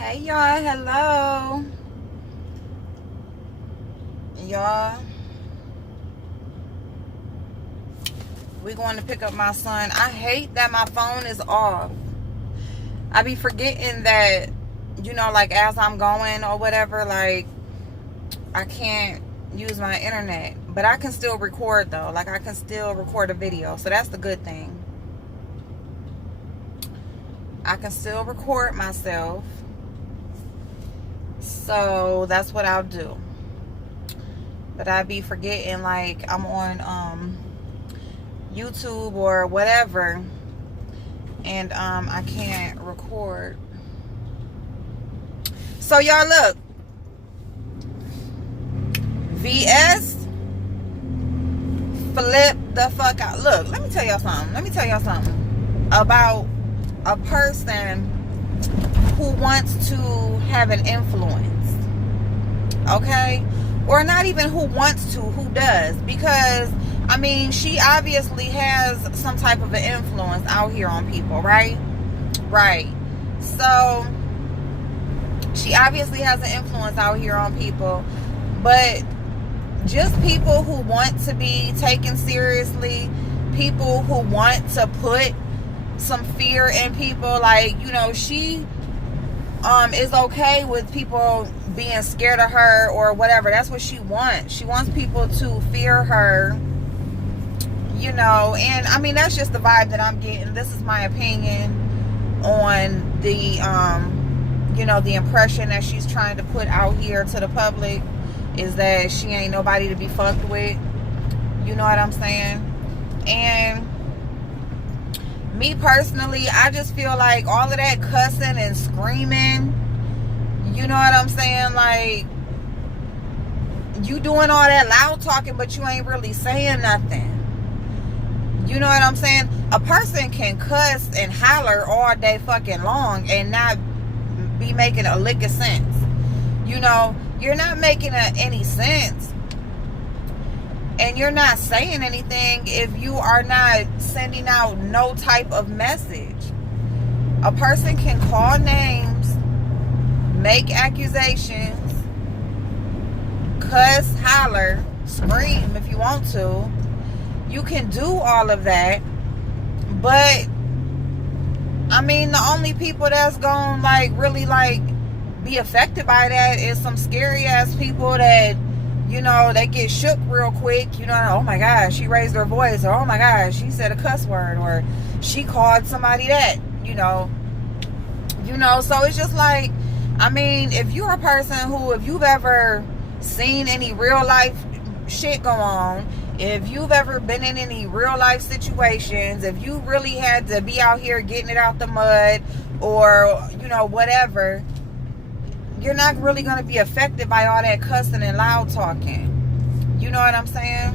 Hey y'all, hello. Y'all, we going to pick up my son. I hate that my phone is off. I be forgetting that, like as I'm going or whatever, like I can't use my internet. But I can still record though. Like I can still record a video. So that's the good thing. I can still record myself. So that's what I'll do. But I be forgetting like I'm on YouTube or whatever, and I can't record. So y'all look, VS flip the fuck out. Look, let me tell y'all something about a person who wants to have an influence, okay? Or not even who wants to, who does. Because, I mean, she obviously has some type of an influence out here on people, right? Right. So, she obviously has an influence out here on people. But just people who want to be taken seriously, people who want to put some fear in people, like, she is okay with people being scared of her or whatever. That's what she wants. She wants people to fear her, and I mean, that's just the vibe that I'm getting. This is my opinion on the the impression that she's trying to put out here to the public, is that she ain't nobody to be fucked with. You know what I'm saying? And me personally, I just feel like all of that cussing and screaming, you know what I'm saying? Like, you doing all that loud talking, but you ain't really saying nothing. You know what I'm saying? A person can cuss and holler all day fucking long and not be making a lick of sense. You're not making any sense. And you're not saying anything if you are not sending out no type of message. A person can call names, make accusations, cuss, holler, scream if you want to. You can do all of that. But, I mean, the only people that's going to, really, be affected by that is some scary-ass people that, they get shook real quick. Oh my gosh, she raised her voice. Or, oh my gosh, she said a cuss word. Or she called somebody that, so it's just like, I mean, if you're a person who, if you've ever seen any real life shit go on, if you've ever been in any real life situations, if you really had to be out here getting it out the mud or, whatever, you're not really going to be affected by all that cussing and loud talking. You know what I'm saying?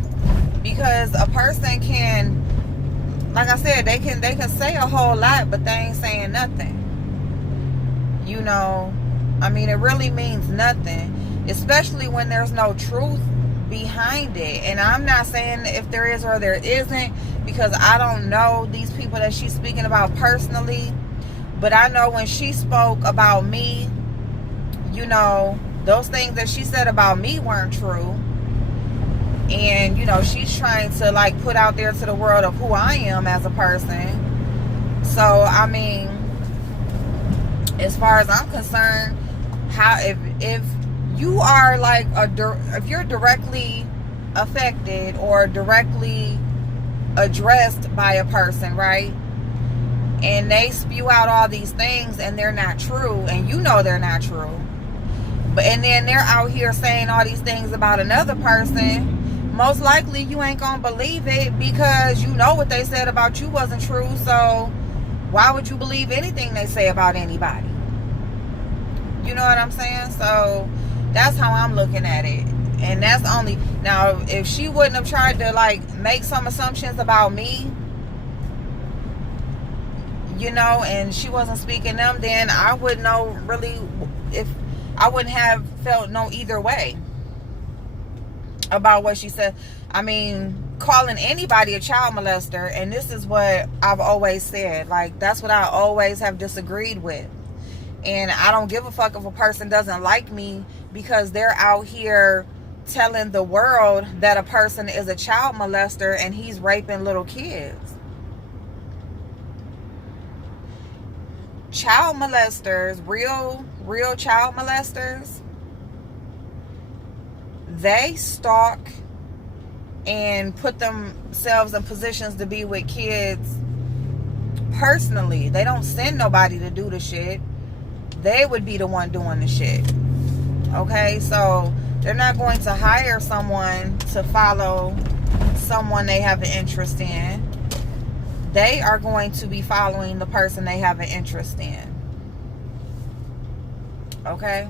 Because a person can, like I said, they can say a whole lot, but they ain't saying nothing. I mean, it really means nothing, especially when there's no truth behind it. And I'm not saying if there is or there isn't, because I don't know these people that she's speaking about personally. But I know when she spoke about me, those things that she said about me weren't true. And, she's trying to, put out there to the world of who I am as a person. So, I mean, as far as I'm concerned, if you are, if you're directly affected or directly addressed by a person, right? And they spew out all these things and they're not true, and they're not true. And then they're out here saying all these things about another person. Most likely you ain't gonna believe it, because what they said about you wasn't true. So why would you believe anything they say about anybody? You know what I'm saying? So that's how I'm looking at it. And that's only, now if she wouldn't have tried to make some assumptions about me, and she wasn't speaking them, then I wouldn't know really, if I wouldn't have felt no either way about what she said. I mean, calling anybody a child molester, and this is what I've always said, that's what I always have disagreed with, And I don't give a fuck if a person doesn't like me because they're out here telling the world that a person is a child molester and he's raping little kids. Child molesters, real child molesters, they stalk and put themselves in positions to be with kids personally. They don't send nobody to do the shit. They would be the one doing the shit. Okay, so they're not going to hire someone to follow someone they have an interest in. They are going to be following the person they have an interest in. Okay?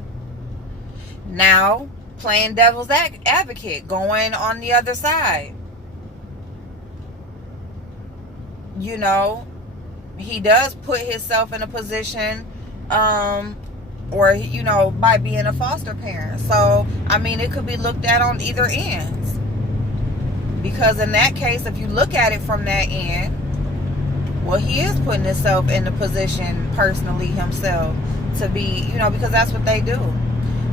Now, playing devil's advocate, going on the other side. You know, he does put himself in a position, or, you know, by being a foster parent. So, I mean, it could be looked at on either ends. Because in that case, if you look at it from that end, well, he is putting himself in the position personally himself to be, you know, because that's what they do.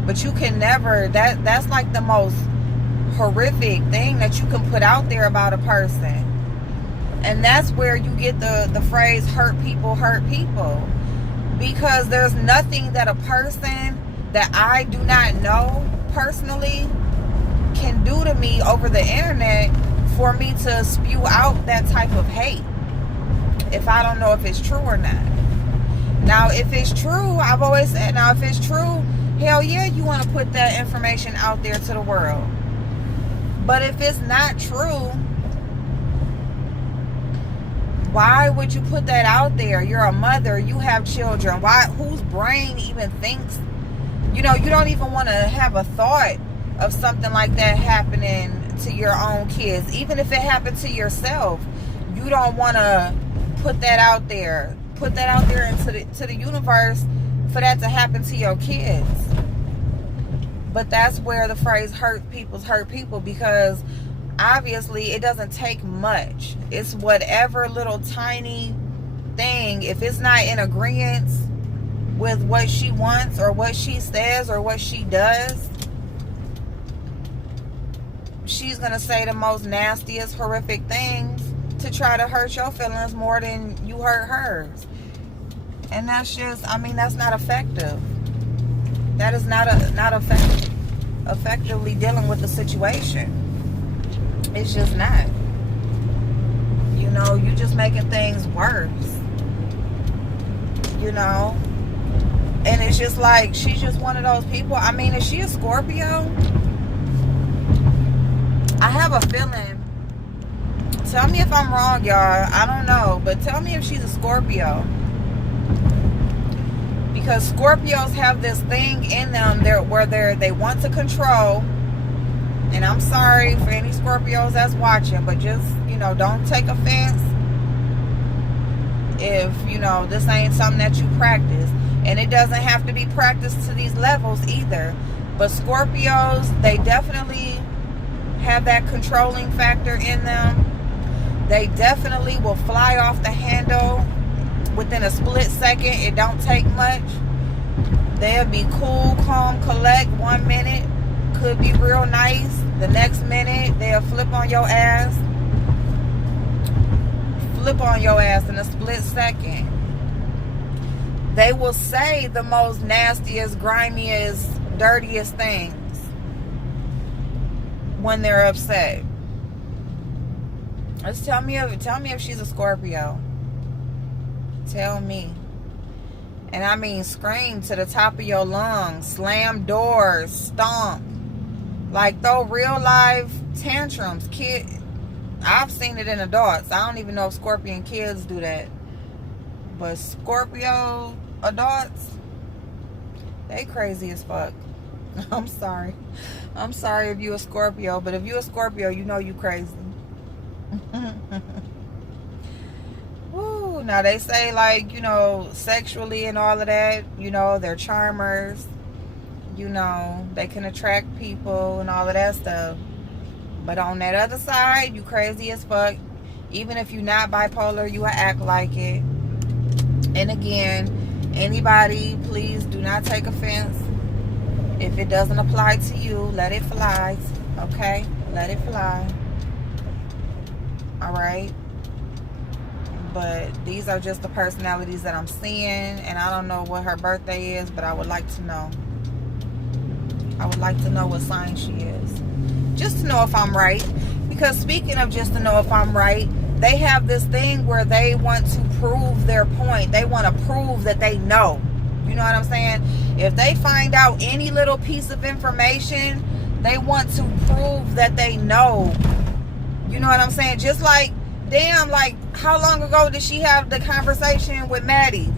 But you can never, that's like the most horrific thing that you can put out there about a person. And that's where you get the phrase hurt people, because there's nothing that a person that I do not know personally can do to me over the internet for me to spew out that type of hate if I don't know if it's true or not. Now, if it's true, I've always said, now if it's true, hell yeah, you want to put that information out there to the world. But if it's not true, why would you put that out there? You're a mother, you have children. Why? Whose brain even thinks, you know, you don't even want to have a thought of something like that happening to your own kids. Even if it happened to yourself, you don't want to put that out there. Put that out there into the universe for that to happen to your kids. But that's where the phrase hurt people, because obviously it doesn't take much. It's whatever little tiny thing, if it's not in agreement with what she wants or what she says or what she does, she's gonna say the most nastiest, horrific things to try to hurt your feelings more than you hurt hers. And that's just, I mean, that's not effective. That is not effectively dealing with the situation. It's just not. You know, you just making things worse. You know? And it's just like, she's just one of those people. I mean, is she a Scorpio? I have a feeling. Tell me if I'm wrong, y'all. I don't know. But tell me if she's a Scorpio. Because Scorpios have this thing in them where they want to control. And I'm sorry for any Scorpios that's watching, but just, you know, don't take offense if, you know, this ain't something that you practice. And it doesn't have to be practiced to these levels either. But Scorpios, they definitely have that controlling factor in them. They definitely will fly off the handle within a split second. It don't take much. They'll be cool, calm, collect 1 minute. Could be real nice. The next minute, they'll flip on your ass. Flip on your ass in a split second. They will say the most nastiest, grimiest, dirtiest things when they're upset. Just tell me if she's a Scorpio. Tell me. And I mean, scream to the top of your lungs, slam doors, stomp, like throw real life tantrums. I've seen it in adults. I don't even know if Scorpion kids do that, but Scorpio adults, they crazy as fuck. I'm sorry if you a Scorpio, but if you a Scorpio, you know you crazy. Woo. Now they say, like, you know, sexually and all of that, you know, they're charmers, you know, they can attract people and all of that stuff. But on that other side, you crazy as fuck. Even if you're not bipolar, you will act like it. And again, Anybody, please do not take offense. If it doesn't apply to you, let it fly. Okay? Let it fly. Alright? But these are just the personalities that I'm seeing. And I don't know what her birthday is, but I would like to know. I would like to know what sign she is. Just to know if I'm right. Because speaking of just to know if I'm right, they have this thing where they want to prove their point. They want to prove that they know. You know what I'm saying? If they find out any little piece of information, they want to prove that they know. You know what I'm saying? Just like, damn, like, how long ago did she have the conversation with Maddie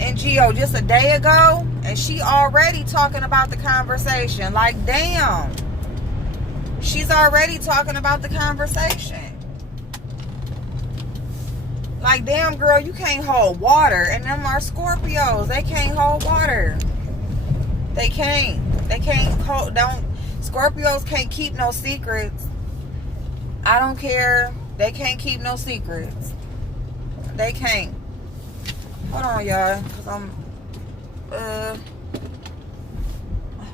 and Gio? Just a day ago? And she already talking about the conversation. Like, damn. She's already talking about the conversation. Like, damn, girl, you can't hold water. And them are Scorpios. They can't hold water. They can't. They can't hold, Scorpios can't keep no secrets. I don't care. They can't keep no secrets. They can't. Hold on, y'all. Because I'm,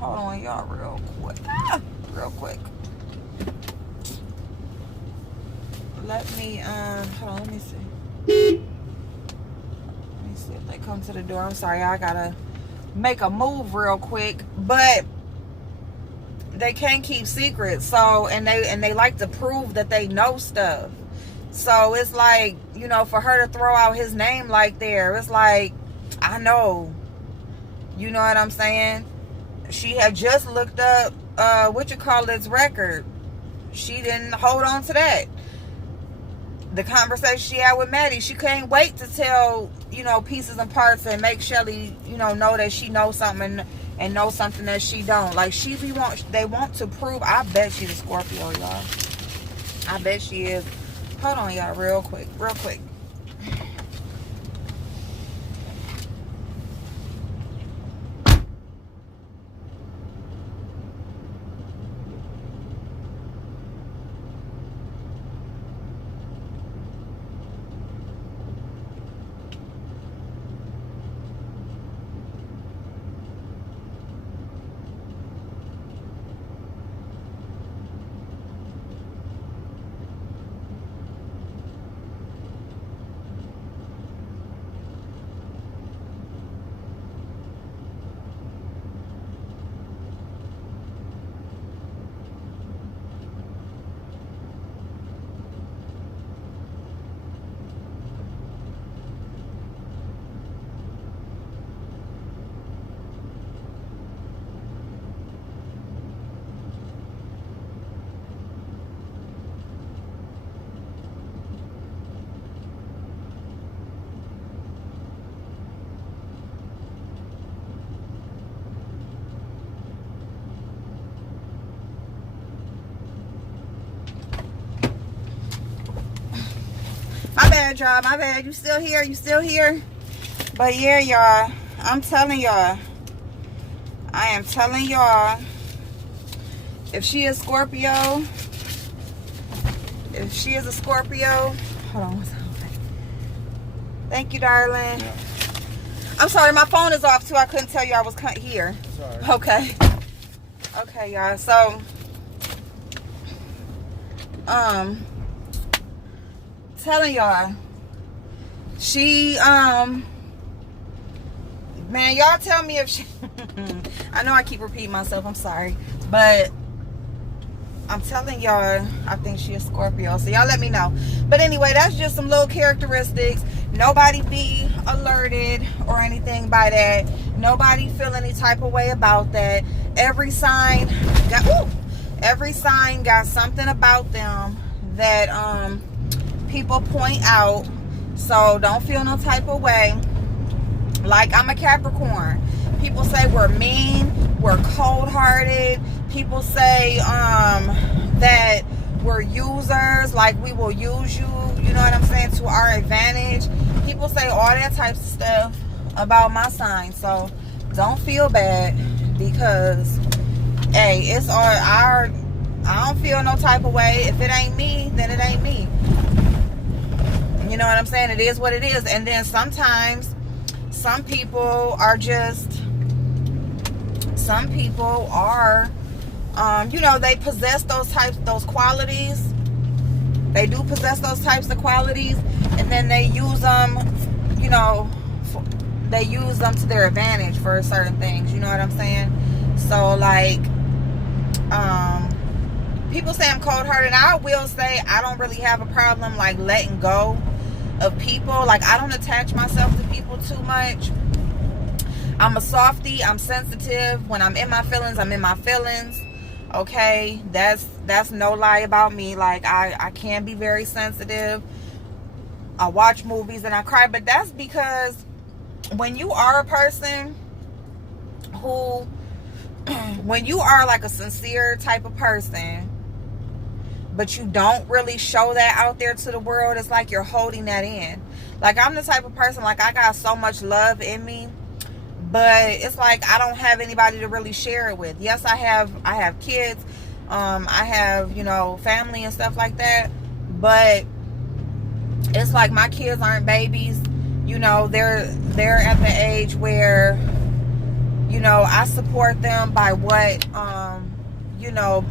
hold on, y'all, real quick. Real quick. Let me, hold on, let me see. Let me see if they come to the door. I'm sorry, I gotta make a move real quick. But they can't keep secrets. So, and they like to prove that they know stuff. So it's like, you know, for her to throw out his name like there, it's like, I know. You know what I'm saying? She had just looked up its record. She didn't hold on to that. The conversation she had with Maddie, she couldn't wait to tell, you know, pieces and parts and make Shelly, you know that she knows something and know something that she don't. Like, they want to prove. I bet she's a Scorpio, y'all. I bet she is. Hold on, y'all, real quick. My bad, y'all. My bad. You still here? But yeah, y'all. I'm telling y'all. I am telling y'all. If she is Scorpio. If she is a Scorpio. Hold on one second. Thank you, darling. Yeah. I'm sorry. My phone is off, too. I couldn't tell you I was here. Sorry. Okay. Okay, y'all. So. Telling y'all, she man, y'all tell me if she I know I keep repeating myself, I'm sorry, but I'm telling y'all, I think she is Scorpio, so y'all let me know. But anyway, that's just some little characteristics. Nobody be alerted or anything by that. Nobody feel any type of way about that. Every sign got something about them that people point out, so don't feel no type of way. Like, I'm a Capricorn. People say we're mean, we're cold-hearted. People say that we're users, like we will use you, you know what I'm saying, to our advantage. People say all that type of stuff about my sign, so don't feel bad, because hey, it's our I don't feel no type of way. If it ain't me, then it ain't me. You know what I'm saying? It is what it is. And then sometimes some people are you know, they possess those qualities. They do possess those types of qualities, and then they use them, you know, they use them to their advantage for certain things. You know what I'm saying? So, like, people say I'm cold-hearted. I will say I don't really have a problem, like, letting go of people. Like, I don't attach myself to people too much. I'm a softie. I'm sensitive. When I'm in my feelings, I'm in my feelings. Okay, that's no lie about me. Like, I can be very sensitive. I watch movies and I cry, but that's because when you are a person who, when you are like a sincere type of person, but you don't really show that out there to the world, it's like you're holding that in. Like, I'm the type of person, like, I got so much love in me, but it's like I don't have anybody to really share it with. Yes, I have kids, I have, you know, family and stuff like that, but it's like my kids aren't babies. You know, they're at the age where, you know, I support them by what, you know,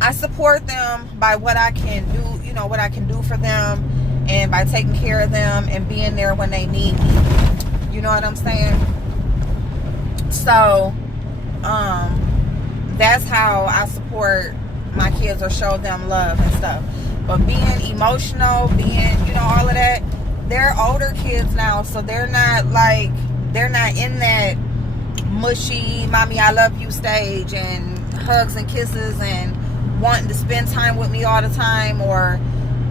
I support them by what I can do, you know, what I can do for them, and by taking care of them and being there when they need me. You know what I'm saying? So, that's how I support my kids or show them love and stuff. But being emotional, being, you know, all of that, they're older kids now, so they're not in that mushy mommy I love you stage and hugs and kisses and wanting to spend time with me all the time, or,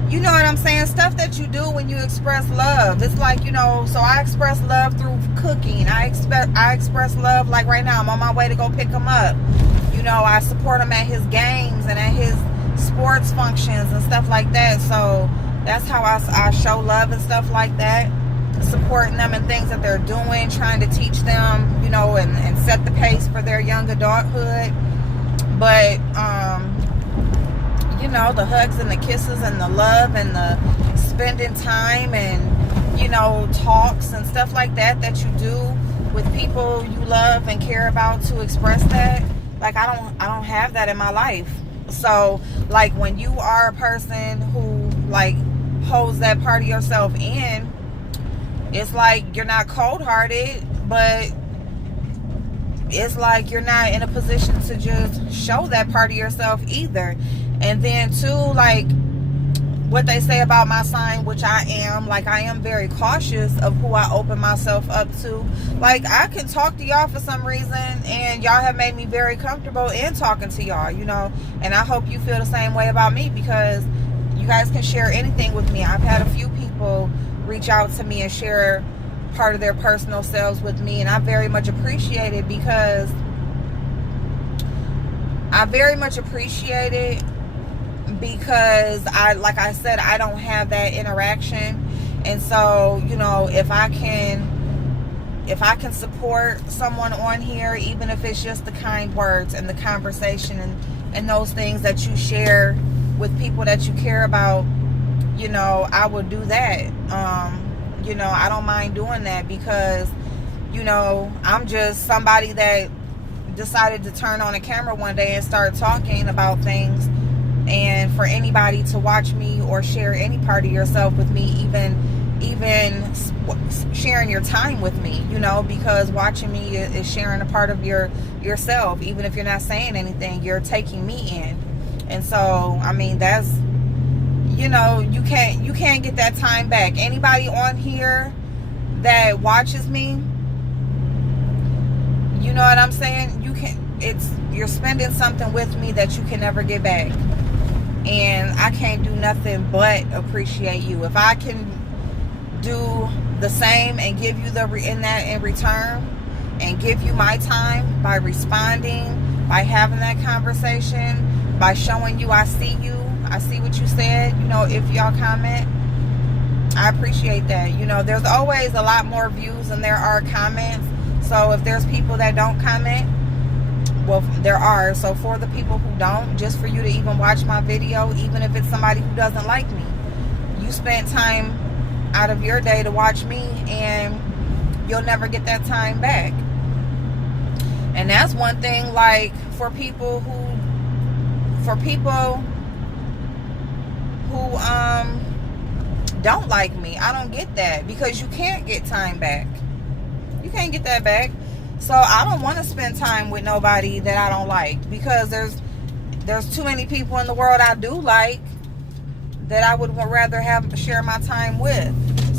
you know what I'm saying, stuff that you do when you express love. It's like, you know, so I express love through cooking. I express love, like right now I'm on my way to go pick him up. You know, I support him at his games and at his sports functions and stuff like that. So that's how I show love and stuff like that, supporting them in things that they're doing, trying to teach them, you know, and set the pace for their young adulthood. But you know, the hugs and the kisses and the love and the spending time and, you know, talks and stuff like that that you do with people you love and care about to express that, like, I don't have that in my life. So, like, when you are a person who, like, holds that part of yourself in, it's like you're not cold-hearted, but it's like you're not in a position to just show that part of yourself either. And then too, like, what they say about my sign, which I am, like, I am very cautious of who I open myself up to. Like, I can talk to y'all for some reason, and y'all have made me very comfortable in talking to y'all, you know, and I hope you feel the same way about me, because you guys can share anything with me. I've had a few people reach out to me and share part of their personal selves with me, and I very much appreciate it, because like I said, I don't have that interaction. And so, you know, if I can support someone on here, even if it's just the kind words and the conversation and those things that you share with people that you care about, you know, I will do that. You know, I don't mind doing that, because, you know, I'm just somebody that decided to turn on a camera one day and start talking about things. And for anybody to watch me or share any part of yourself with me, even sharing your time with me, you know, because watching me is sharing a part of yourself. Even if you're not saying anything, you're taking me in. And so, I mean, that's, you know, you can't get that time back. Anybody on here that watches me, you know what I'm saying? You're spending something with me that you can never get back. And I can't do nothing but appreciate you. If I can do the same and give you in return, and give you my time by responding, by having that conversation, by showing you I see what you said, you know, if y'all comment, I appreciate that. You know, there's always a lot more views than there are comments. So if there's people that don't comment, well, there are. So for the people who don't, just for you to even watch my video, even if it's somebody who doesn't like me, you spent time out of your day to watch me, and you'll never get that time back. And that's one thing, like, for people who don't like me, I don't get that, because you can't get time back. You can't get that back. So I don't want to spend time with nobody that I don't like, because there's too many people in the world I do like that I would rather share my time with.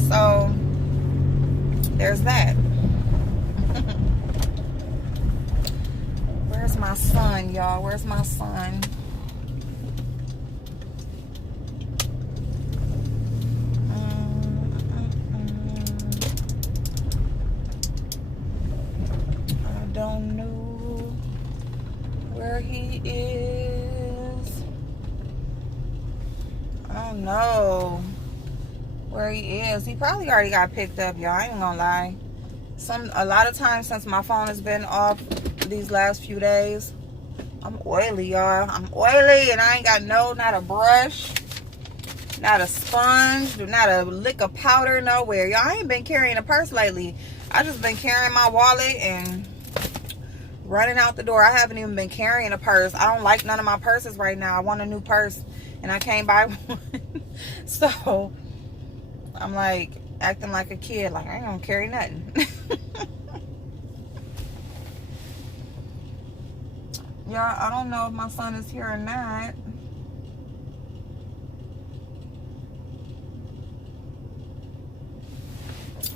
So there's that. Where's my son, y'all? Where's my son? I don't know where he is. I don't know where he is. He probably already got picked up, y'all. I ain't gonna lie. A lot of times since my phone has been off these last few days, I'm oily, y'all. I'm oily, and I ain't got not a brush, not a sponge, not a lick of powder nowhere. Y'all, I ain't been carrying a purse lately. I just been carrying my wallet and running out the door. I haven't even been carrying a purse. I don't like none of my purses right now. I want a new purse, and I can't buy one. So I'm like acting like a kid, like I ain't gonna carry nothing. Y'all, I don't know if my son is here or not.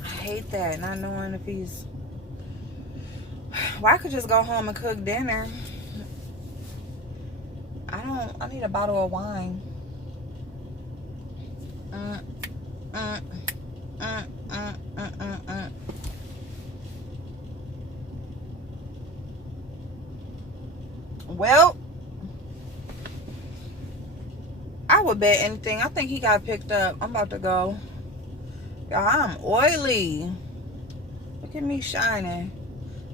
I hate that, not knowing if he's... Well, I could just go home and cook dinner. I need a bottle of wine. Well, I would bet anything. I think he got picked up. I'm about to go. Y'all, I'm oily. Look at me shining.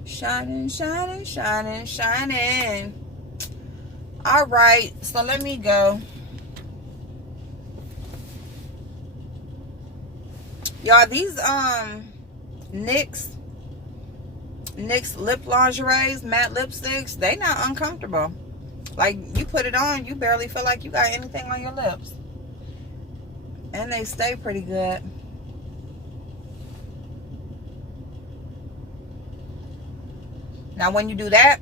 Shining, shining, shining, shining. All right, so let me go. Y'all, these NYX lip lingeries, matte lipsticks, they not uncomfortable. Like, you put it on, you barely feel like you got anything on your lips. And they stay pretty good. Now, when you do that,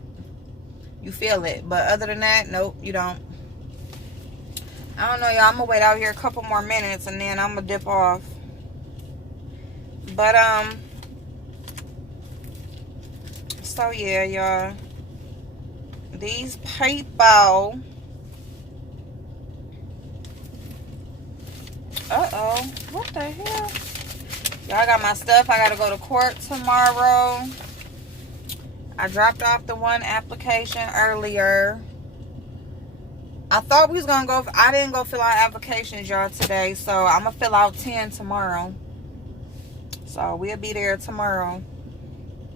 you feel it. But other than that, nope, you don't. I don't know, y'all. I'm going to wait out here a couple more minutes, and then I'm going to dip off. But, so yeah, y'all. These people. Uh-oh. What the hell? Y'all, got my stuff. I got to go to court tomorrow. I dropped off the one application earlier. I thought we was going to go. I didn't go fill out applications, y'all, today. So, I'm going to fill out 10 tomorrow. So, we'll be there tomorrow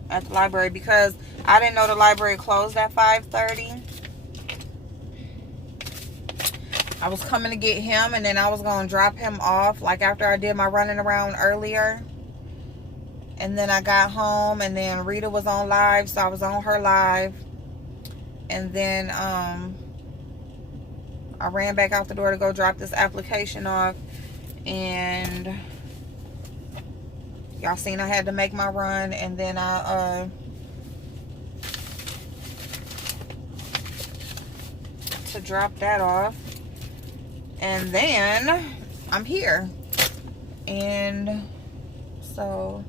at the library, because I didn't know the library closed at 5:30. I was coming to get him, and then I was going to drop him off, like, after I did my running around earlier. And then I got home, and then Rita was on live, so I was on her live. And then I ran back out the door to go drop this application off. And y'all seen I had to make my run, and then I to drop that off. And then I'm here. And so,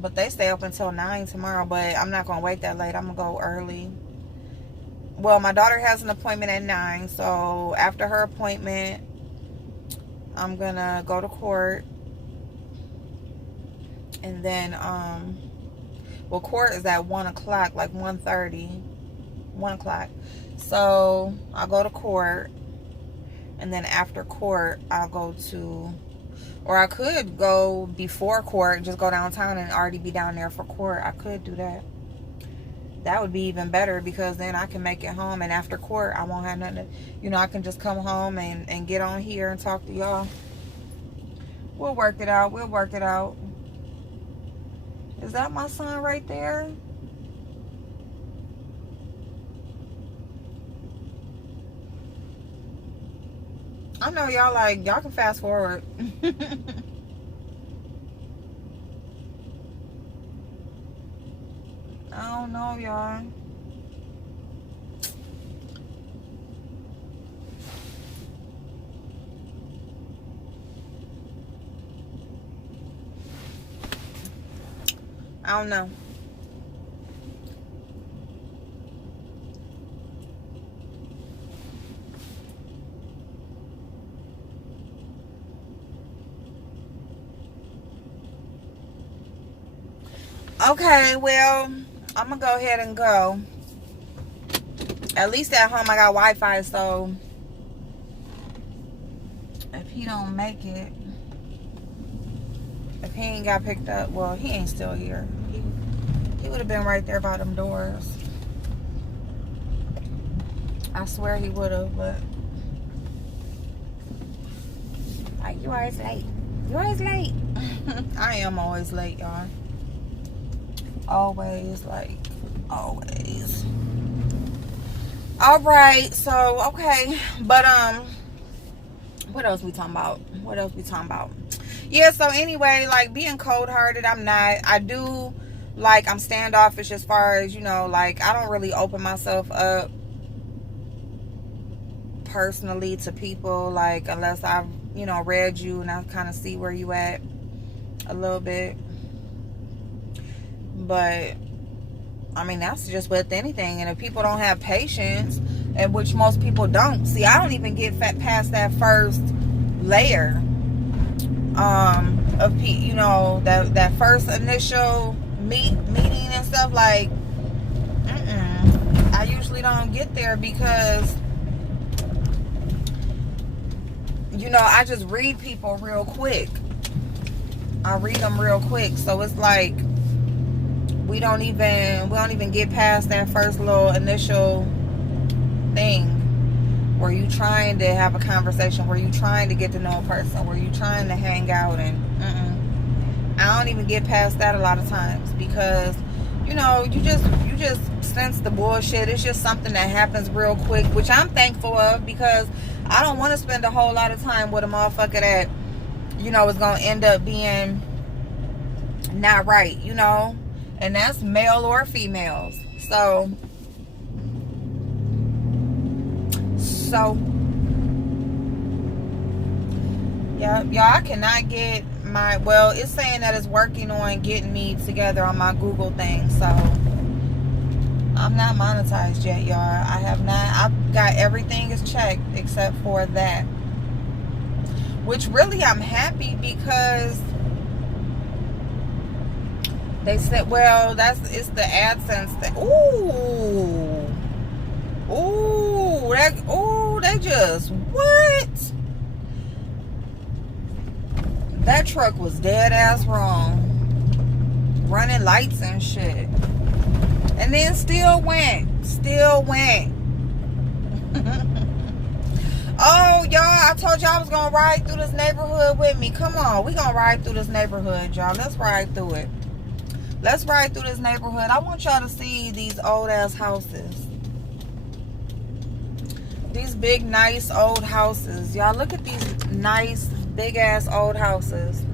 but they stay up until 9 tomorrow, but I'm not going to wait that late. I'm going to go early. Well, my daughter has an appointment at 9, so after her appointment, I'm going to go to court. And then, well, court is at 1 o'clock, like 1:30, 1 o'clock. So I'll go to court, and then after court, I'll go to, or I could go before court, just go downtown and already be down there for court. I could do that. That would be even better, because then I can make it home, and after court, I won't have nothing to, I can just come home and get on here and talk to y'all We'll work it out. We'll work it out. Is that my son right there? I know y'all like, y'all can fast forward. I don't know, y'all. I don't know. Okay, well, I'm gonna go ahead and go. At least at home I got Wi-Fi, so if he don't make it, if he ain't got picked up, well, he ain't still here. He would have been right there by them doors. I swear he would have, but like, you always late. You always late. I am always late, y'all. Always, like, always. All right, so okay, but what else we talking about? What else we talking about? Yeah, so anyway, like, being cold-hearted, I'm not. I do, like, I'm standoffish as far as, you know, like, I don't really open myself up personally to people, like, unless I've, you know, read you and I kind of see where you at a little bit. But I mean, that's just with anything. And if people don't have patience, and which most people don't, see, I don't even get past that first layer of, you know, that first initial meeting and stuff. Like, I usually don't get there because, you know, I just read people real quick. I read them real quick, so it's like we don't even get past that first little initial thing where you trying to have a conversation, where you trying to get to know a person, where you trying to hang out, and I don't even get past that a lot of times because, you know, you just sense the bullshit. It's just something that happens real quick, which I'm thankful of, because I don't want to spend a whole lot of time with a motherfucker that, you know, is gonna end up being not right, you know. And that's male or females. So yeah, y'all, I cannot get my, well, it's saying that it's working on getting me together on my Google thing. So I'm not monetized yet, y'all. I have not. I've got everything is checked except for that. Which really I'm happy because they said, well, it's the AdSense thing. They just, what? That truck was dead ass wrong. Running lights and shit. And then still went. Oh, y'all, I told y'all I was gonna ride through this neighborhood with me. Come on, we gonna ride through this neighborhood, y'all. Let's ride through it. Let's ride through this neighborhood. I want y'all to see these old ass houses. These big, nice old houses. Y'all look at these nice, big ass old houses.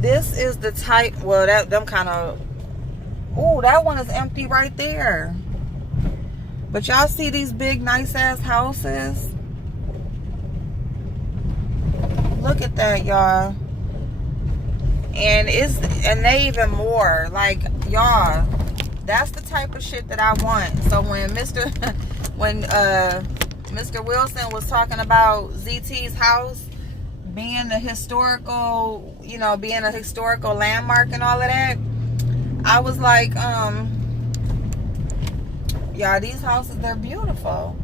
This is the type, well, them kind of, ooh, that one is empty right there. But y'all see these big, nice ass houses? Look at that, y'all. And they even more, like, y'all, that's the type of shit that I want. So when Mr. Wilson was talking about ZT's house being a historical, you know, being a historical landmark and all of that, I was like, y'all, these houses, they're beautiful.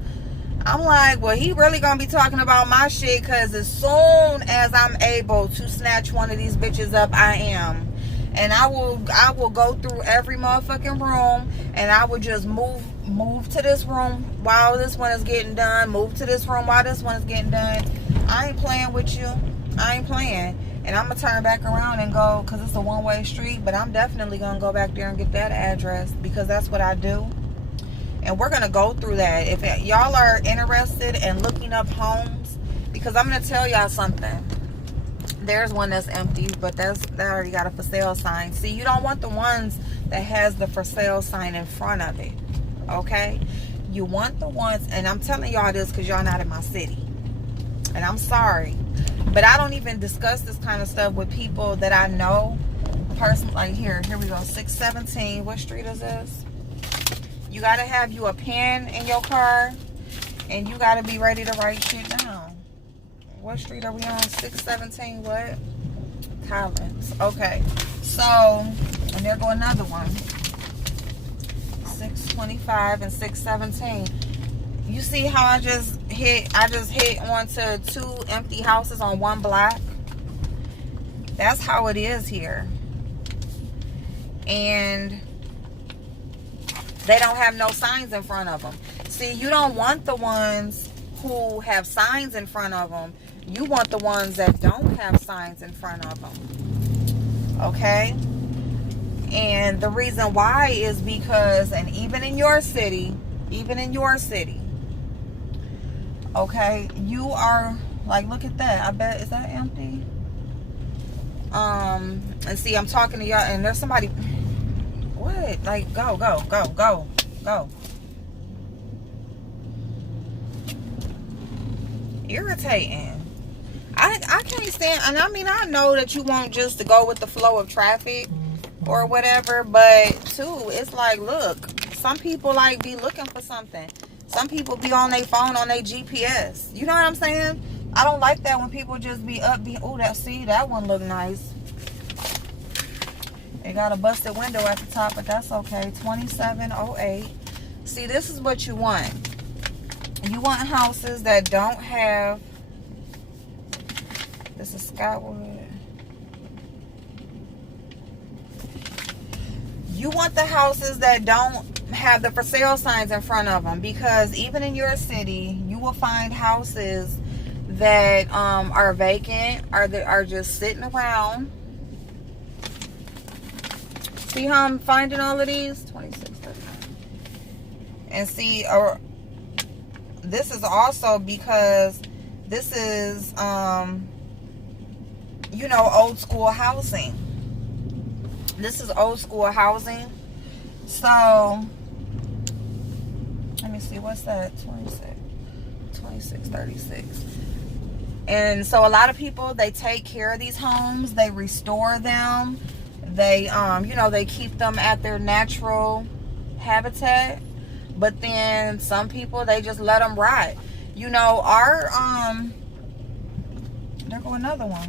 I'm like, well, he really gonna be talking about my shit, because as soon as I'm able to snatch one of these bitches up, I am. And I will go through every motherfucking room, and I will just move to this room while this one is getting done, move to this room while this one is getting done. I ain't playing with you. I ain't playing. And I'm going to turn back around and go, because it's a one-way street, but I'm definitely going to go back there and get that address, because that's what I do. And we're going to go through that. If y'all are interested in looking up homes, because I'm going to tell y'all something. There's one that's empty, but that already got a for sale sign. See, you don't want the ones that has the for sale sign in front of it. Okay? You want the ones, and I'm telling y'all this because y'all not in my city. And I'm sorry. But I don't even discuss this kind of stuff with people that I know. Person, like here we go. 617. What street is this? You got to have you a pen in your car. And you got to be ready to write shit down. What street are we on? 617 what? Collins. Okay. So, and there go another one. 625 and 617. You see how I just hit onto 2 empty houses on one block? That's how it is here. And they don't have no signs in front of them. See, you don't want the ones who have signs in front of them. You want the ones that don't have signs in front of them. Okay? And the reason why is because, and even in your city, okay, you are, like, look at that. I bet, is that empty? And see, I'm talking to y'all, and there's somebody, what? Like, go. Irritating. I can't stand, and I mean, I know that you want just to go with the flow of traffic or whatever, but too, it's like, look, some people like be looking for something. Some people be on their phone, on their GPS. You know what I'm saying? I don't like that when people just be up. Oh, that one look nice. It got a busted window at the top, but that's okay. 2708. See, this is what you want. You want houses that don't have. This is Scottwood. You want the houses that don't have the for sale signs in front of them, because even in your city, you will find houses that are vacant, or that are just sitting around. See how I'm finding all of these? 2639. And see, or this is also because this is you know, old school housing. This is old school housing. So let me see, what's that? 2636. And so a lot of people, they take care of these homes, they restore them, they you know, they keep them at their natural habitat. But then some people, they just let them rot. You know, our there go another one.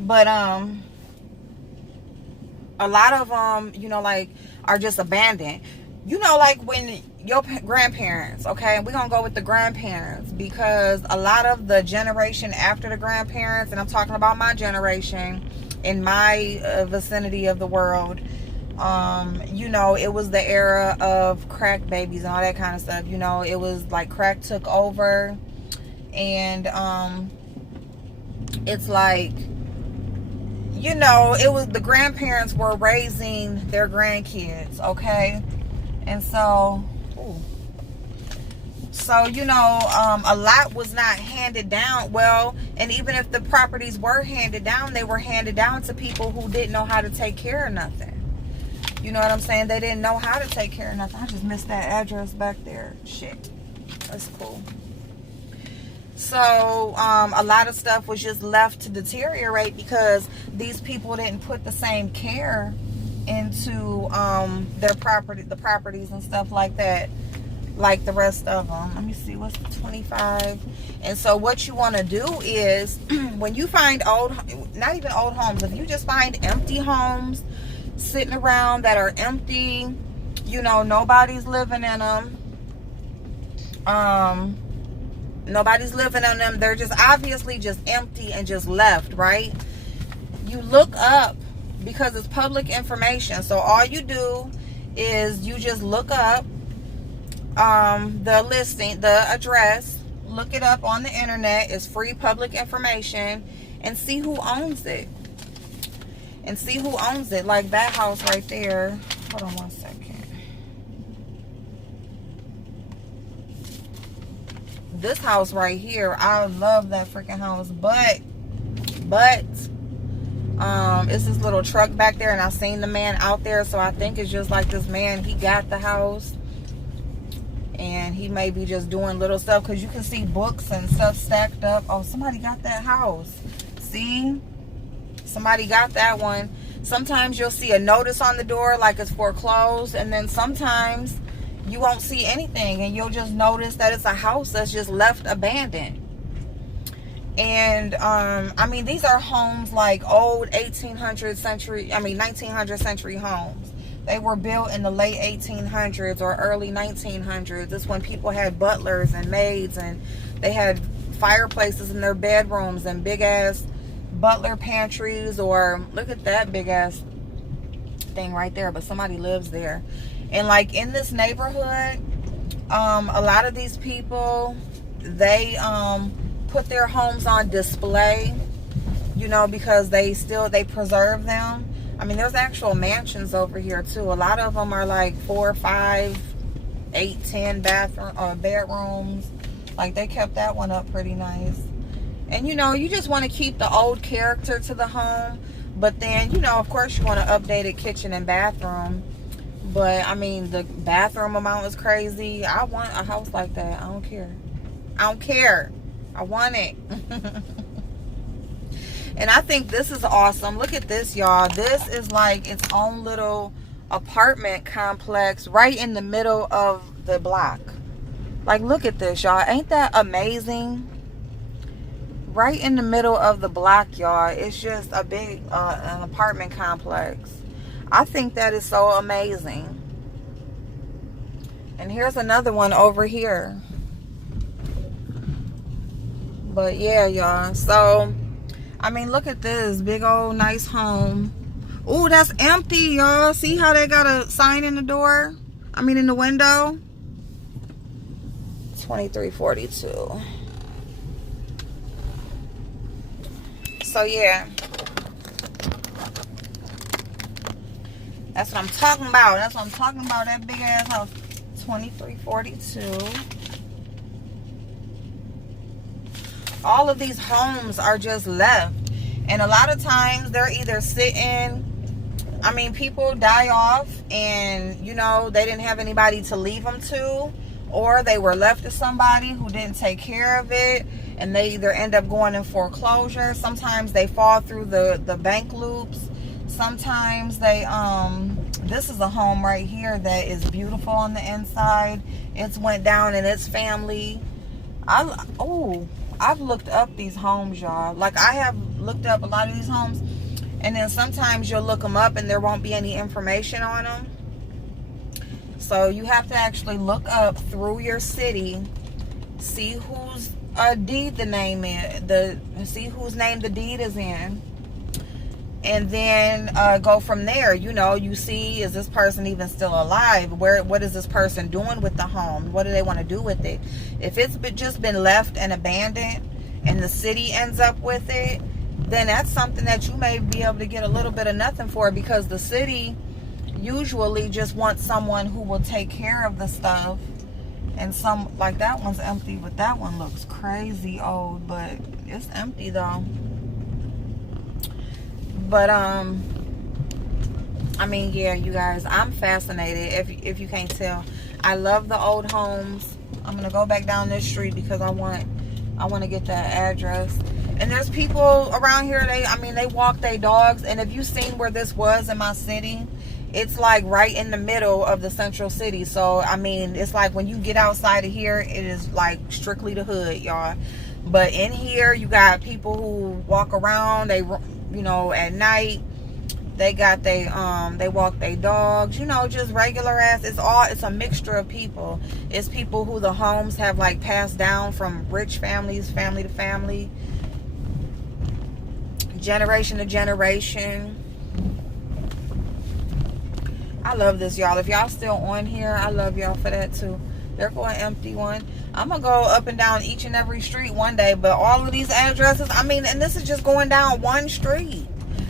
But a lot of them, you know, like, are just abandoned. You know, like when your grandparents, okay, we're gonna go with the grandparents, because a lot of the generation after the grandparents, and I'm talking about my generation in my vicinity of the world, you know, it was the era of crack babies and all that kind of stuff. You know, it was like crack took over, and it's like, you know, it was the grandparents were raising their grandkids, okay? And so, you know, a lot was not handed down. Well, and even if the properties were handed down, they were handed down to people who didn't know how to take care of nothing. You know what I'm saying? They didn't know how to take care of nothing. I just missed that address back there. Shit. That's cool. So, a lot of stuff was just left to deteriorate because these people didn't put the same care into their the properties and stuff like that, like the rest of them. Let me see, what's the 25? And so what you want to do is, when you find not even old homes, if you just find empty homes sitting around that are empty, you know, nobody's living in them. Nobody's living in them. They're just obviously just empty and just left, right? You look up because it's public information. So all you do is you just look up the listing, the address, look it up on the internet. It's free public information, and see who owns it. And see who owns it. Like that house right there. Hold on one second. This house right here, I love that freaking house, but it's this little truck back there, and I seen the man out there, so I think it's just like this man, he got the house, and he may be just doing little stuff, because you can see books and stuff stacked up. Oh, somebody got that house. See? Somebody got that one. Sometimes you'll see a notice on the door like it's foreclosed, and then sometimes you won't see anything, and you'll just notice that it's a house that's just left abandoned. And I mean, these are homes like old 1900 century homes. They were built in the late 1800s or early 1900s. This when people had butlers and maids, and they had fireplaces in their bedrooms and big ass butler pantries. Or look at that big ass thing right there, but somebody lives there. And like in this neighborhood, a lot of these people, they put their homes on display, you know, because they preserve them. I mean, there's actual mansions over here too. A lot of them are like 4, 5, 8, 10 bedrooms. Like they kept that one up pretty nice. And you know, you just want to keep the old character to the home, but then, you know, of course you want to update it, kitchen and bathroom. But I mean, the bathroom amount is crazy. I want a house like that. I don't care. I want it. And I think this is awesome. Look at this, y'all. This is like its own little apartment complex right in the middle of the block. Like, look at this, y'all. Ain't that amazing? Right in the middle of the block, y'all. It's just a big an apartment complex. I think that is so amazing. And here's another one over here. But yeah, y'all. So, I mean, look at this big old nice home. Oh, that's empty, y'all. See how they got a sign in the door? I mean, in the window. 2342. So yeah, that's what I'm talking about. That's what I'm talking about. That big ass house. 2342. All of these homes are just left, and a lot of times they're either sitting, I mean, people die off and, you know, they didn't have anybody to leave them to, or they were left to somebody who didn't take care of it, and they either end up going in foreclosure. Sometimes they fall through the bank loops. Sometimes they this is a home right here that is beautiful on the inside. It's went down in its family. I've looked up these homes, y'all. Like, I have looked up a lot of these homes, and then sometimes you'll look them up and there won't be any information on them. So you have to actually look up through your city, see whose deed the name is, see whose name the deed is in, and then go from there. You know, you see, is this person even still alive? What is this person doing with the home? What do they want to do with it? If it's just been left and abandoned and the city ends up with it, then that's something that you may be able to get a little bit of nothing for, because the city usually just wants someone who will take care of the stuff. And some, like that one's empty, but that one looks crazy old, but it's empty though. But I mean, yeah, you guys, I'm fascinated. If you can't tell, I love the old homes. I'm gonna go back down this street because I want to get that address. And there's people around here, they walk their dogs. And if you've seen where this was in my city, it's like right in the middle of the central city. So I mean, it's like when you get outside of here, it is like strictly the hood, y'all. But in here, you got people who walk around. They, you know, at night, they walk their dogs, you know, just regular ass. It's a mixture of people. It's people who the homes have like passed down from rich families, family to family, generation to generation. I love this, y'all. If y'all still on here, I love y'all for that too. There go an empty one. I'm gonna go up and down each and every street one day, but all of these addresses, I mean, and this is just going down one street.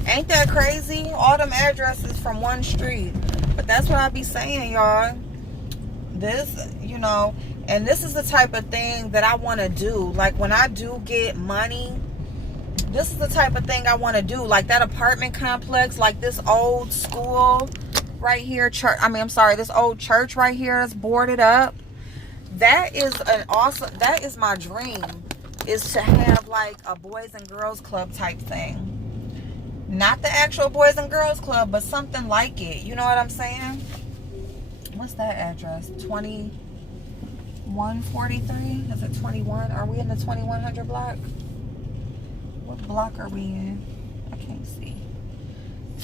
Ain't that crazy? All them addresses from one street. But that's what I be saying, y'all. This, you know, and this is the type of thing that I want to do. Like, when I do get money, this is the type of thing I want to do. Like that apartment complex, like this old school right here, church. I mean, I'm sorry, this old church right here is boarded up. That is an awesome, that is my dream, is to have like a Boys and Girls Club type thing. Not the actual Boys and Girls Club, but something like it. You know what I'm saying? What's that address? 2143? Is it 21? Are we in the 2100 block? What block are we in? I can't see.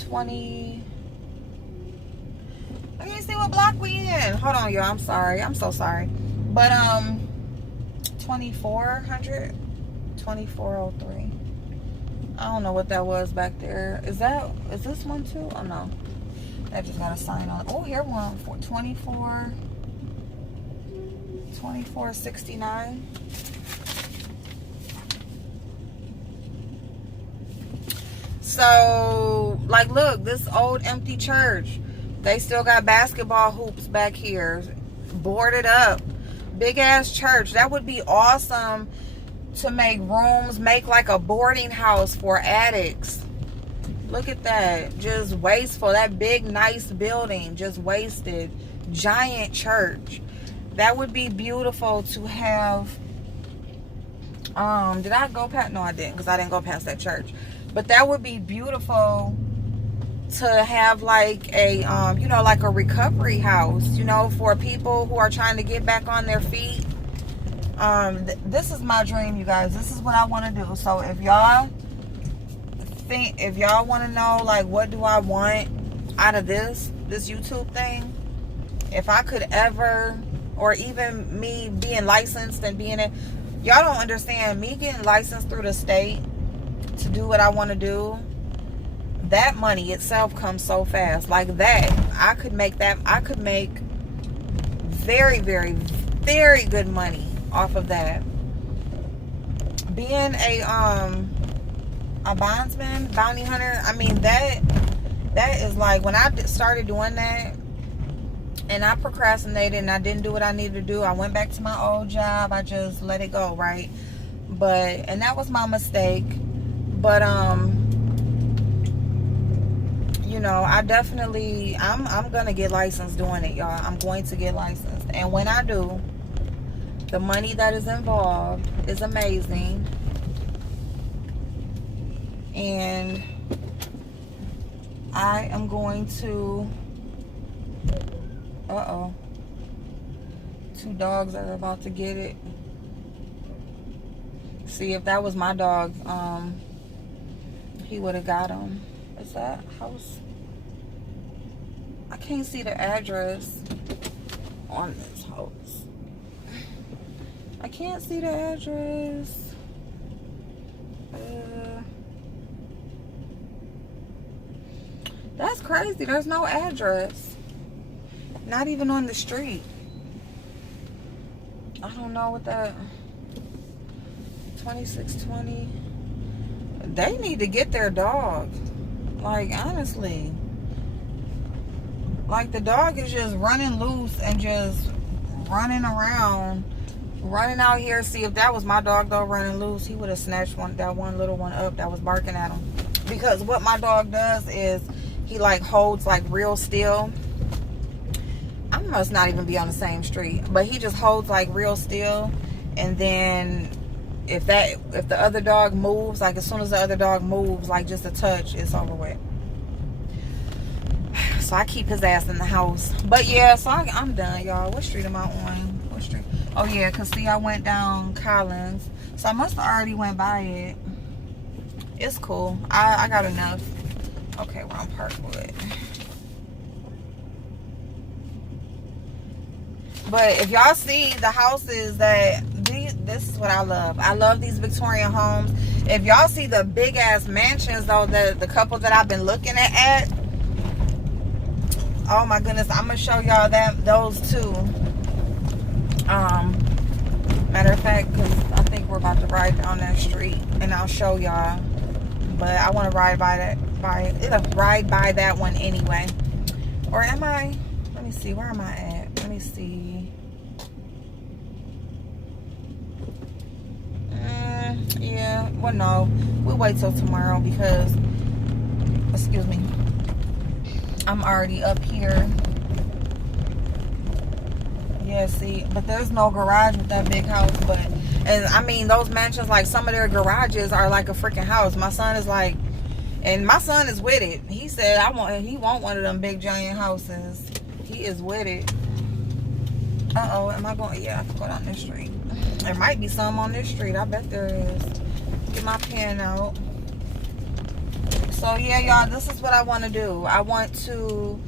20. I can't see what block we in. Hold on, y'all. I'm sorry. I'm so sorry. But 2400, 2403. I don't know what that was back there. Is this one too? Oh no. I just got a sign on. Oh, here one for 2469. So, like, look, this old empty church, they still got basketball hoops back here, boarded up, big ass church. That would be awesome to make rooms, make like a boarding house for addicts. Look at that, just wasteful. That big nice building just wasted. Giant church. That would be beautiful to have. Did I go past? No, I didn't, because I didn't go past that church. But that would be beautiful to have like a you know, like a recovery house, you know, for people who are trying to get back on their feet. This is my dream, you guys. This is what I want to do. So if y'all want to know, like, what do I want out of this YouTube thing, if I could ever, or even me being licensed and being it, y'all don't understand, me getting licensed through the state to do what I want to do, that money itself comes so fast. Like that, I could make very, very, very good money off of that. Being a bondsman, bounty hunter, I mean, that is like, when I started doing that and I procrastinated and I didn't do what I needed to do, I went back to my old job. I just let it go, right? And that was my mistake. But you know, I definitely, I'm gonna get licensed doing it, y'all. I'm going to get licensed, and when I do, the money that is involved is amazing. And I am going to, two dogs are about to get it. See, if that was my dog, he would have got him. Is that house? I can't see the address on this house. I can't see the address. That's crazy. There's no address. Not even on the street. I don't know what that... 2620. They need to get their dog. Like, honestly. Like, the dog is just running loose and just running around. Running out here. See, if that was my dog, though, running loose, he would have snatched that one little one up that was barking at him. Because what my dog does is he, like, holds, like, real still. I must not even be on the same street. But he just holds, like, real still. And then if the other dog moves, like, as soon as the other dog moves, like, just a touch, it's over with. So I keep his ass in the house. But yeah, so I'm done, y'all. What street am I on? What street? Oh yeah, because see, I went down Collins. So I must have already went by it. It's cool. I got enough. Okay, we're on Parkwood. But if y'all see the houses that this is what I love. I love these Victorian homes. If y'all see the big ass mansions though, the couple that I've been looking at, Oh my goodness, I'm gonna show y'all those two. Matter of fact, because I think we're about to ride down that street, and I'll show y'all. But I want to ride by that one anyway. Or am I? Let me see. Where am I at? Let me see. Yeah. Well, no. We'll wait till tomorrow because, excuse me, I'm already up here. Yeah, see, but there's no garage with that big house. But, and I mean, those mansions, like some of their garages are like a freaking house. My son is like, and my son is with it. He said he want one of them big giant houses. He is with it. Uh-oh, am I going? Yeah, I can go down this street. There might be some on this street. I bet there is. Get my pen out. So yeah, y'all, this is what I want to do. I want to,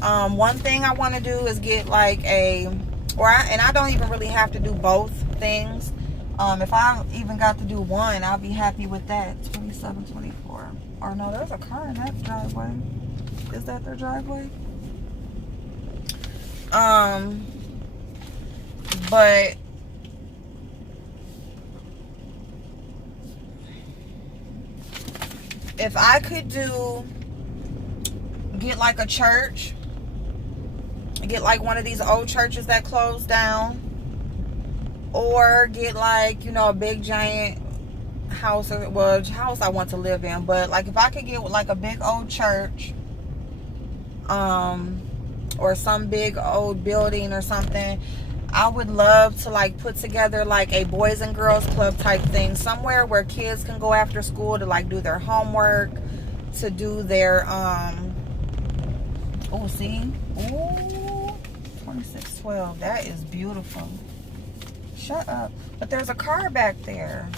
one thing I want to do is get like and I don't even really have to do both things. If I even got to do one, I'll be happy with that. 2724. Or no, there's a car in that driveway. Is that their driveway? But if I could get like a church, get like one of these old churches that closed down, or get like, you know, a big giant house, house I want to live in, but like if I could get like a big old church, or some big old building or something, I would love to like put together like a boys and girls club type thing somewhere where kids can go after school to like do their homework, to do their oh, see, ooh, 2612. That is beautiful. Shut up. But there's a car back there.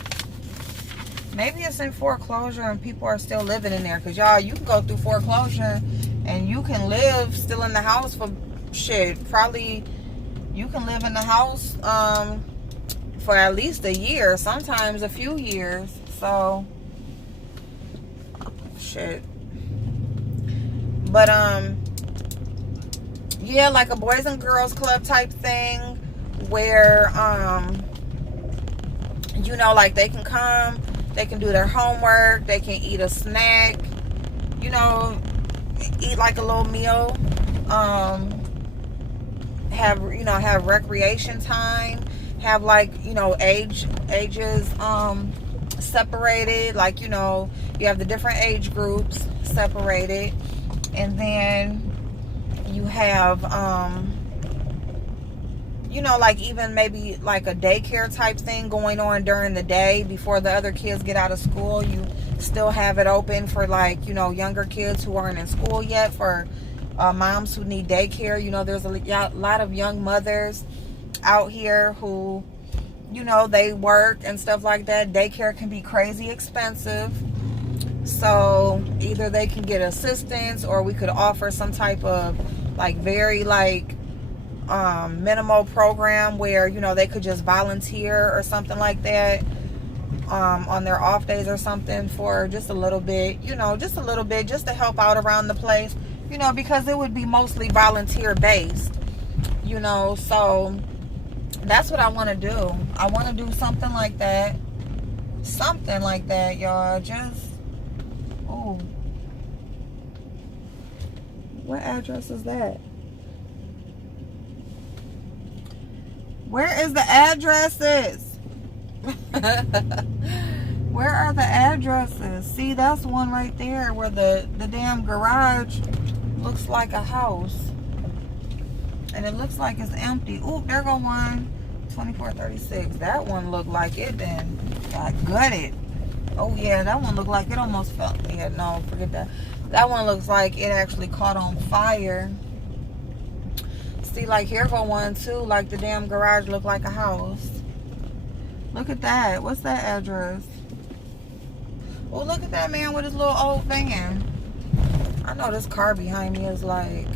Maybe it's in foreclosure and people are still living in there. Because y'all, you can go through foreclosure and you can live still in the house for shit. Probably you can live in the house for at least a year, sometimes a few years. So shit. But yeah, like a boys and girls club type thing where you know, like they can come, they can do their homework, they can eat a snack, you know, eat like a little meal, have recreation time, have like, you know, ages separated, like, you know, you have the different age groups separated, and then you have you know, like even maybe like a daycare type thing going on during the day before the other kids get out of school. You still have it open for like, you know, younger kids who aren't in school yet, for moms who need daycare. You know, there's a lot of young mothers out here who, you know, they work and stuff like that. Daycare can be crazy expensive. So either they can get assistance, or we could offer some type of like very like minimal program where, you know, they could just volunteer or something like that on their off days or something for just a little bit, you know, just a little bit, just to help out around the place, you know, because it would be mostly volunteer based, you know. So that's what I want to do. I want to do something like that, y'all. Just, oh, what address is that? Where is the addresses? Where are the addresses? See, that's one right there where the damn garage looks like a house. And it looks like it's empty. Ooh, there go one. 2436. That one looked like it then got gutted. Oh yeah, that one looked like it almost fell. Yeah, no, forget that. That one looks like it actually caught on fire. See, like here go one too, like the damn garage looked like a house. Look at that. What's that address? Oh, look at that man with his little old van. I know this car behind me is like,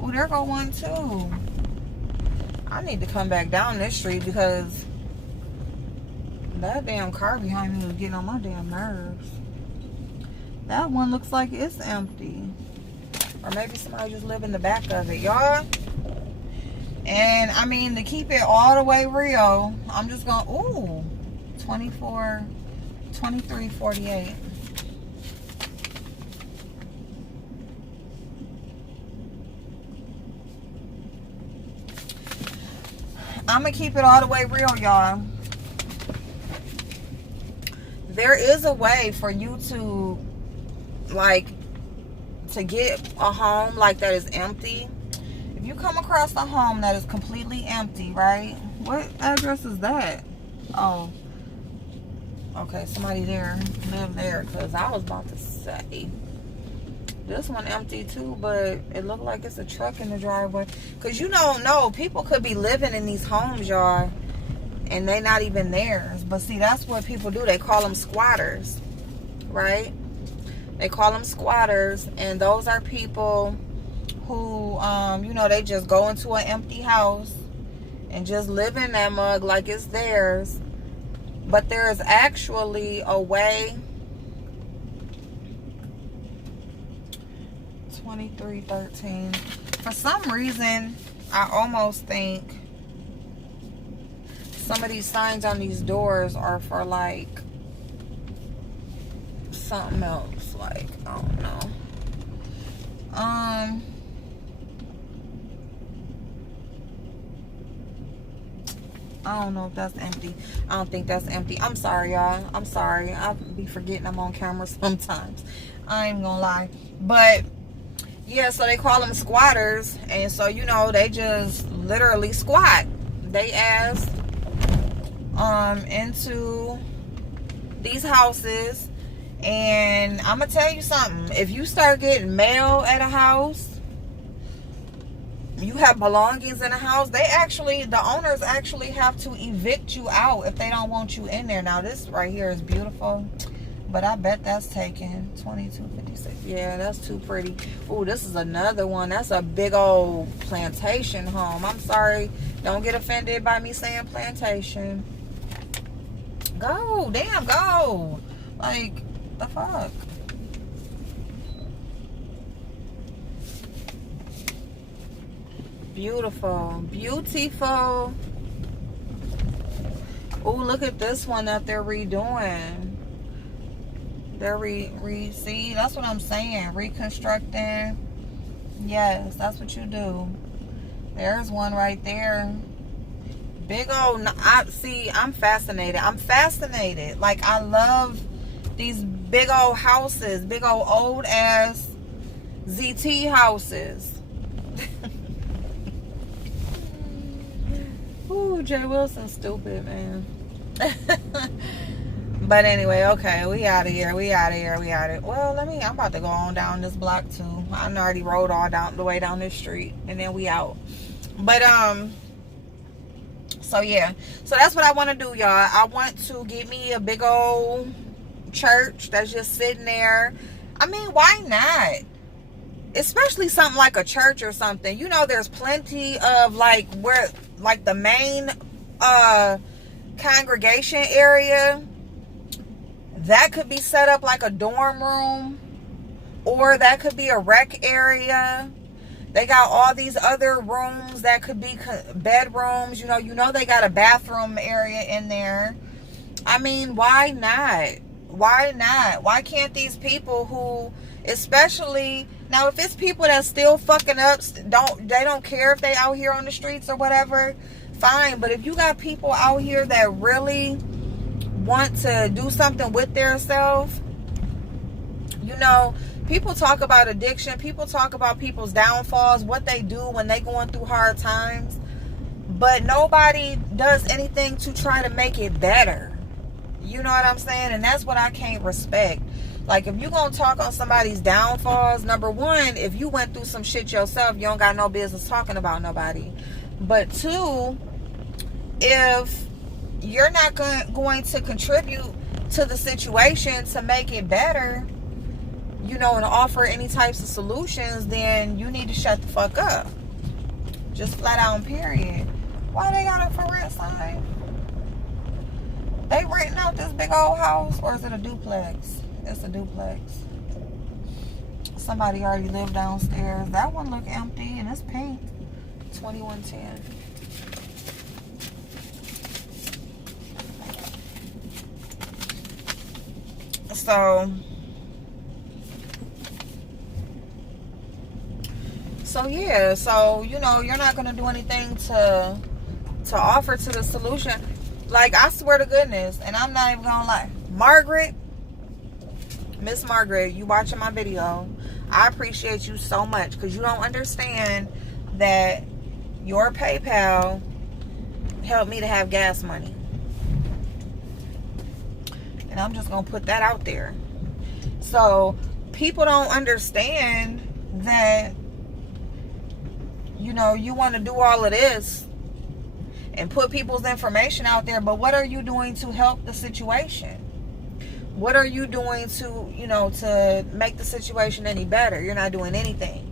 oh, there go one too. I need to come back down this street because that damn car behind me was getting on my damn nerves. That one looks like it's empty. Or maybe somebody just live in the back of it, y'all. And I mean, to keep it all the way real, I'm just going, ooh, 23.48. I'm gonna keep it all the way real, y'all. There is a way for you to, like, to get a home like that is empty. If you come across a home that is completely empty, right? What address is that? Oh, okay, somebody there live there, because I was about to say this one empty too, but it looked like it's a truck in the driveway. Because you don't know, people could be living in these homes, y'all, and they not even theirs. But see, that's what people do. They call them squatters, right? They call them squatters, and those are people who, you know, they just go into an empty house and just live in that mug like it's theirs. But there is actually a way. 23.13. For some reason, I almost think some of these signs on these doors are for, like, something else. Like, I don't know. I don't know if that's empty. I don't think that's empty. I'm sorry, y'all. I'm sorry. I'll be forgetting I'm on camera sometimes. I ain't gonna lie. But yeah, so they call them squatters. And so, you know, they just literally squat. They ass into these houses. And I'm gonna tell you something. If you start getting mail at a house, you have belongings in a house, the owners actually have to evict you out if they don't want you in there. Now, this right here is beautiful, but I bet that's taken. 22.56. Yeah, that's too pretty. Ooh, this is another one. That's a big old plantation home. I'm sorry. Don't get offended by me saying plantation. Go. Damn, go. Like, the fuck? Beautiful. Beautiful. Oh, look at this one that they're redoing. They're see, that's what I'm saying. Reconstructing. Yes, that's what you do. There's one right there. Big old, I'm fascinated. I'm fascinated. Like, I love these big old houses. Big old ass ZT houses. Ooh, Jay Wilson's stupid, man. But anyway, okay, we out of here. Well, I'm about to go on down this block too. I already rode all down the way down this street, and then we out. But so yeah, so that's what I want to do, y'all. I want to get me a big old church that's just sitting there. I mean, why not? Especially something like a church or something. You know, there's plenty of, like, where, like, the main congregation area that could be set up like a dorm room, or that could be a rec area. They got all these other rooms that could be bedrooms. You know they got a bathroom area in there. I mean, why not? Why not? Why can't these people who, especially now, if it's people that still fucking up, they don't care if they out here on the streets or whatever, fine. But if you got people out here that really want to do something with their self, you know, people talk about addiction, people talk about people's downfalls, what they do when they going through hard times, but nobody does anything to try to make it better. You know what I'm saying? And that's what I can't respect. Like, if you're going to talk on somebody's downfalls, number one, if you went through some shit yourself, you don't got no business talking about nobody. But two, if you're not going to contribute to the situation to make it better, you know, and offer any types of solutions, then you need to shut the fuck up. Just flat out and period. Why they got a for rent sign? They renting out this big old house, or is it a duplex? It's a duplex. somebody already lived downstairs. That one look empty and it's pink. 2110. So yeah, so you know, you're not gonna do anything to offer to the solution. Like, I swear to goodness, and I'm not even gonna lie, Margaret, Miss Margaret, you watching my video, I appreciate you so much, because you don't understand that your PayPal helped me to have gas money. And I'm just gonna put that out there. So people don't understand that, you know, you want to do all of this and put people's information out there, but what are you doing to help the situation? What are you doing to, you know, to make the situation any better? You're not doing anything.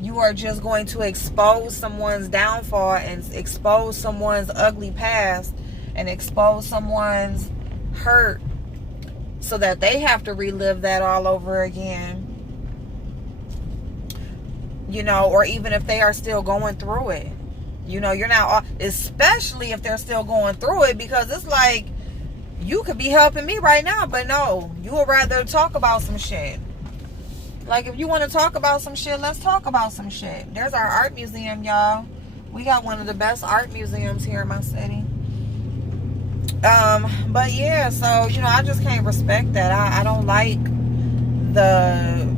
You are just going to expose someone's downfall and expose someone's ugly past and expose someone's hurt so that they have to relive that all over again. You know, or even if they are still going through it. You know, you're not, especially if they're still going through it, because it's like, you could be helping me right now, but no, you would rather talk about some shit. Like, if you want to talk about some shit, let's talk about some shit. There's our art museum, y'all. We got one of the best art museums here in my city. But yeah, so, you know, I just can't respect that. I don't like the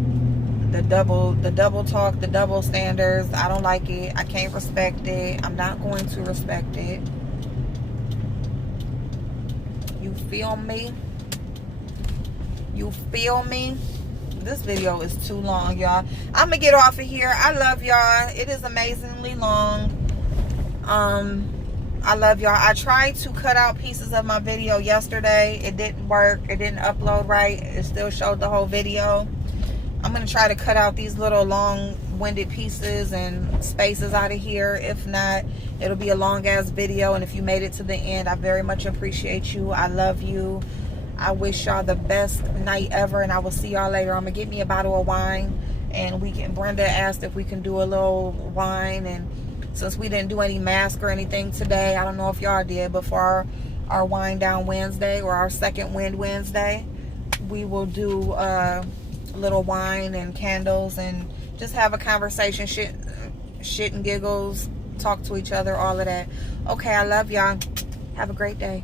double talk, the double standards. I don't like it. I can't respect it. I'm not going to respect it. You feel me? You feel me? This video is too long, y'all. I'm gonna get off of here. I love y'all. It is amazingly long. I love y'all. I tried to cut out pieces of my video yesterday. It didn't work. It didn't upload right. It still showed the whole video. I'm going to try to cut out these little long-winded pieces and spaces out of here. If not, it'll be a long-ass video. And if you made it to the end, I very much appreciate you. I love you. I wish y'all the best night ever, and I will see y'all later. I'm going to get me a bottle of wine, and Brenda asked if we can do a little wine, and since we didn't do any mask or anything today, I don't know if y'all did, but for our Wind Down Wednesday, or our second Wind Wednesday, we will do little wine and candles and just have a conversation, shit and giggles, talk to each other, all of that. Okay, I love y'all. Have a great day.